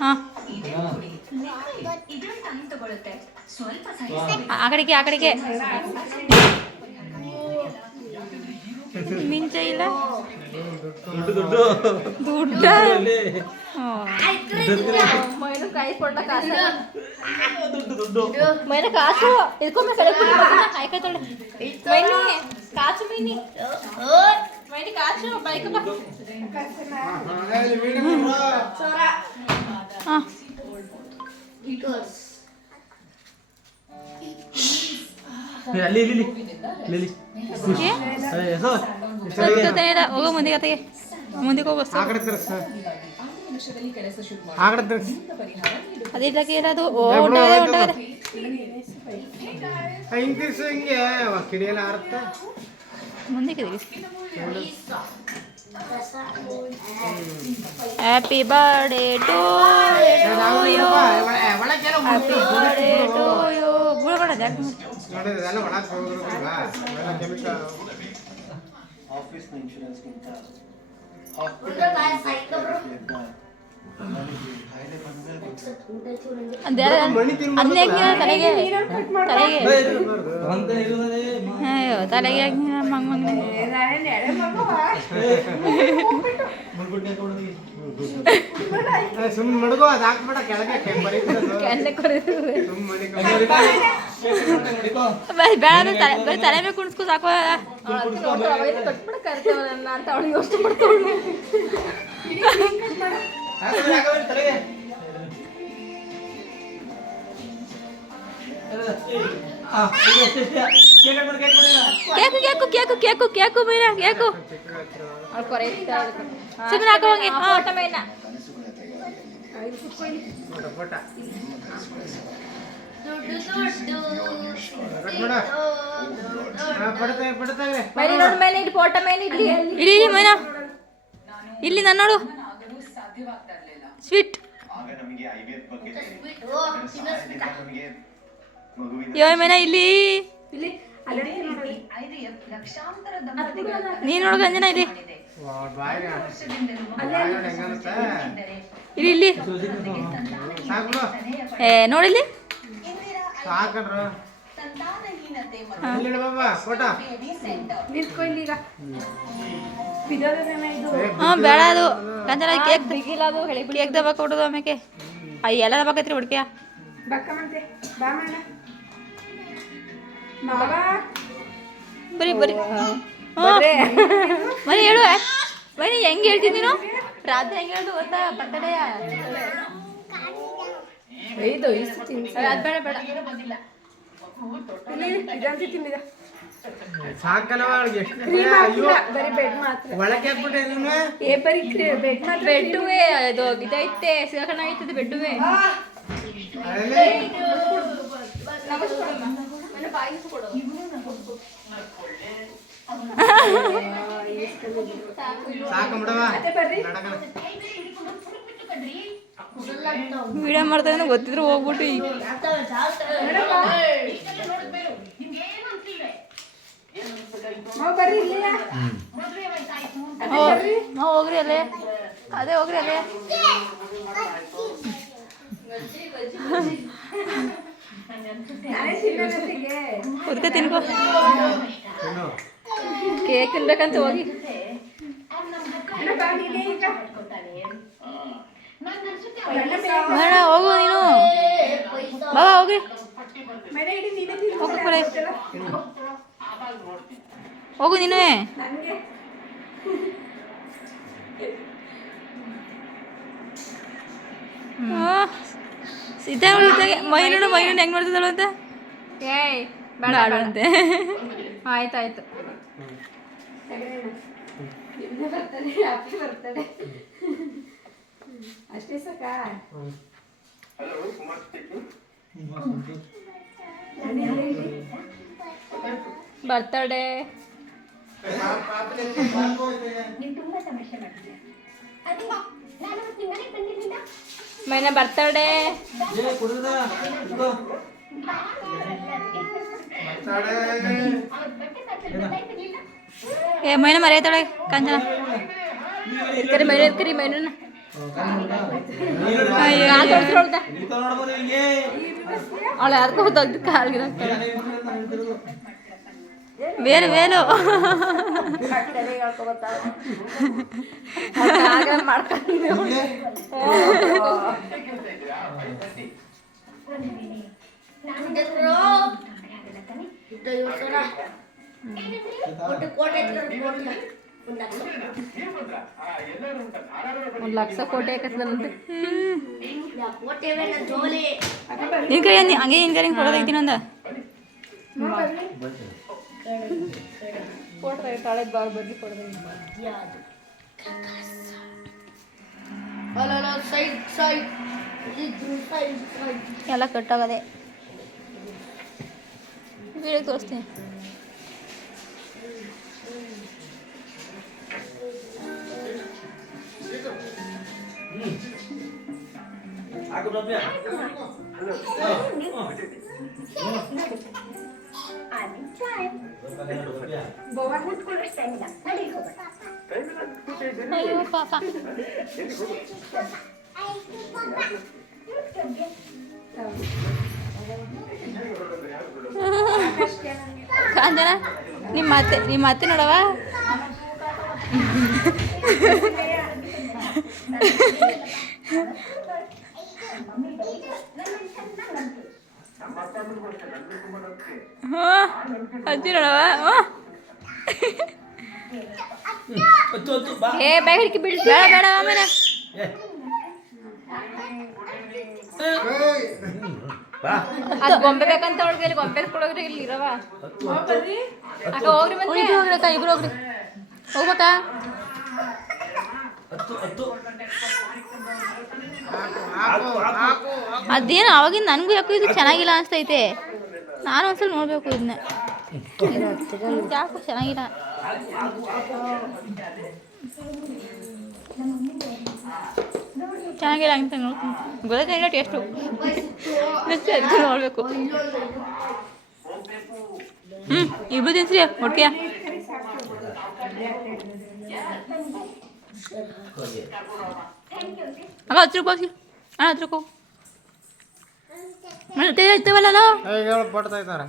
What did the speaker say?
ಹಾಂ ಆ ಕಡೆಗೆ ಮಿಂಚ ಇಲ್ಲ ದುಡ್ಡ ಮೈನ ಕಾಸು ಇದ್ಕೊಮ್ಮೆ ಕಡೆ ಆಯ್ಕಾಯ್ತಾಳೆ ಮೈನಿ ಕಾಸು ಮೈನಿ ಕಾಸು ಬೈಕ್ ಹಾಂ ಹೋಗೋ ಮುಂದಕ್ಕೆ ಹೋಗೋ ಅದಿಲ್ಲಕ್ಕೆ ಇರೋದು ಮುಂದಕ್ಕೆ happy birthday to you happy birthday to you ಗುಳಗಡೆ ತಲೆಗೆ ಸುಮ್ಮನೆ ಮಡಗೋ ಅದು ಹಾಕ್ಬೇಡ ಕೆಳಗೆ ಬೇಡ ತಲೆ ಮೇಲೆ ಕುಣಿಸ್ಕೊ ಸಾಕು ಅಂತ ಅವಳು ಯೋಚನೆ ಮಾಡ್ತಾವಳು ಕೇಕು ಕೇಕು ಕೇಕು ಕೇಕು ಮೀನಾ ಕೇಕು ಸುಮ್ಮನೆ ಹಾಕೋಂಗೆ ಟಮೇನ ಇಲ್ಲಿ ಮೈನಾ ಇಲ್ಲಿ ನಾನು ನೋಡು ಸ್ವೀಟ್ ಯೋ ಮೈನಾ ಇಲ್ಲಿ ನೀನ್ ನೋಡು ಗಂಜನ ಇಲ್ಲಿ ಇಲ್ಲಿ ಇಲ್ಲಿ ಏ ನೋಡಿಲ್ಲಿ ಹಾಂ ಬೇಡ ಅದು ಗಂಜನ ಕೇಕ್ ಕೇಕ್ ದಬಾಕ ಕೊಡೋದು ಆಮೇಲೆ ಎಲ್ಲ ದಬಾಕೈತ್ರಿ ಹುಡ್ಕ್ಯಾ ಬರೀ ಬರೀ ಮನೆ ಹೇಳು ಮನೆ ಹೆಂಗೆ ಹೇಳ್ತೀನಿ ನೀನು ರಾತ್ರಿ ಹೆಂಗೆ ಹೇಳ್ದು ಗೊತ್ತಾ ಬರ್ತಡೇ ಅದು ಬೇಡ ಬೇಡ ಬೆಡ್ಡುವೆ ಅದು ಇದೈತೆ ಸಿಗಕಣ ಆಯ್ತದೆ ಬೆಡ್ಡುವೆ ವಿಡಿಯೋ ಮಾಡ್ತಾ ಗೊತ್ತಿದ್ರು ಹೋಗ್ಬಿಟ್ಟು ಹೋಗ್ರಿ ಅಲ್ಲೇ ಅದೇ ಹೋಗ್ರಿ ಅಲ್ಲೇ ಉದ್ಕ ತಿನ್ಕೋ ಕೇಕ್ ತಿನ್ಬೇಕಂತ ಹೋಗಿ ಬೇಡ ಹೋಗು ನೀನು ಬಾಬಾ ಹೋಗ್ರಿ ಹೋಗು ನೀನು ಸಿದ್ಧ ಮೈನೂರು ಹೆಂಗೆ ನೋಡ್ತಿದ್ದಾಳು ಅಂತ ಏಯ್ ಬೇಡ ಅಂತೆ ಆಯ್ತಾಯ್ತು ಅಷ್ಟೇ ಸಾಕಾ ಬರ್ತಡೇ ಮೈನ ಬರ್ತಡೇ ಏ ಮೈನ ಮರೆಯತಾಳೆ ಕಾಂಚನ ಕರಿ ಮೈನ ಅವಳು ಯಾರ್ಕೋ ತೆಗ್ದು ಕಾಲ್ಗಿರ ಬೇರೆ ಬೇಲು ಒಂದು ಲಕ್ಷ ಕೋಟಿ ಹಾಕತ್ತಂತೆ ನಿನ್ ಕೈ ಹಂಗೆ ನಿನ್ ಕೈ ಕೊಡೋದೈತಿ ನಂದ ಬಡ್ಡಿ ಕೊಡೋದು ಎಲ್ಲ ಕಟ್ಟಾಗದೆ ವಿಡಿಯೋ ತೋರಿಸ್ತೀನಿ ಅಯ್ಯೋ ಪಾಪ ಕಾಂಜನ ನಿಮ್ಮ ಅತ್ತೆ ನೋಡವ ಅಜ್ಜಿ ನೋಡವ ಏ ಬ್ಯಾಗ್ ಹಿಡ್ಕಿ ಬಿಡ್ ಬೇಡ ಬೇಡ ಆಮೇಲೆ ಅದು ಗೊಂಬೆ ಬೇಕಂತ ಅವಳಿಗೆ ಇಲ್ಲಿ ಗೊಂಬೆ ಕೊಡೋಗ್ರಿ ಇಲ್ಲಿ ಇರವ ಅಕ್ಕ ಹೋಗ್ರಿ ಮತ್ತೆ ಹೋಗ್ರಿ ಅಕ್ಕ ಇಬ್ರು ಹೋಗ್ರಿ ಹೋಗ್ಬೇಕಾ ಅದೇನು ಅವಾಗಿಂದ ನನಗೂ ಯಾಕೋ ಇದು ಚೆನ್ನಾಗಿಲ್ಲ ಅನಿಸ್ತೈತೆ ನಾನು ಒಂದ್ಸಲ ನೋಡ್ಬೇಕು ಇದನ್ನ ಯಾಕೋ ಚೆನ್ನಾಗಿಲ್ಲ ಚೆನ್ನಾಗಿಲ್ಲ ಅಂತ ನೋಡ್ತೀನಿ ಗೊತ್ತಾಗಿಲ್ಲ ಟೇಸ್ಟು ನೆಕ್ಸ್ಟ್ ನೋಡಬೇಕು ಇಬ್ರು ತಿನ್ಸ್ರಿ ಒಟ್ಟಿಗೆ ಅಕ್ಕ ಹತ್ರಕ್ಕೆ ಹೋಗಿ ಹತ್ರಕ್ಕೆ ಹೋಗಿ ಇರ್ತೇವಲ್ಲ ಪಡ್ತಾ ಇದ್ದಾರೆ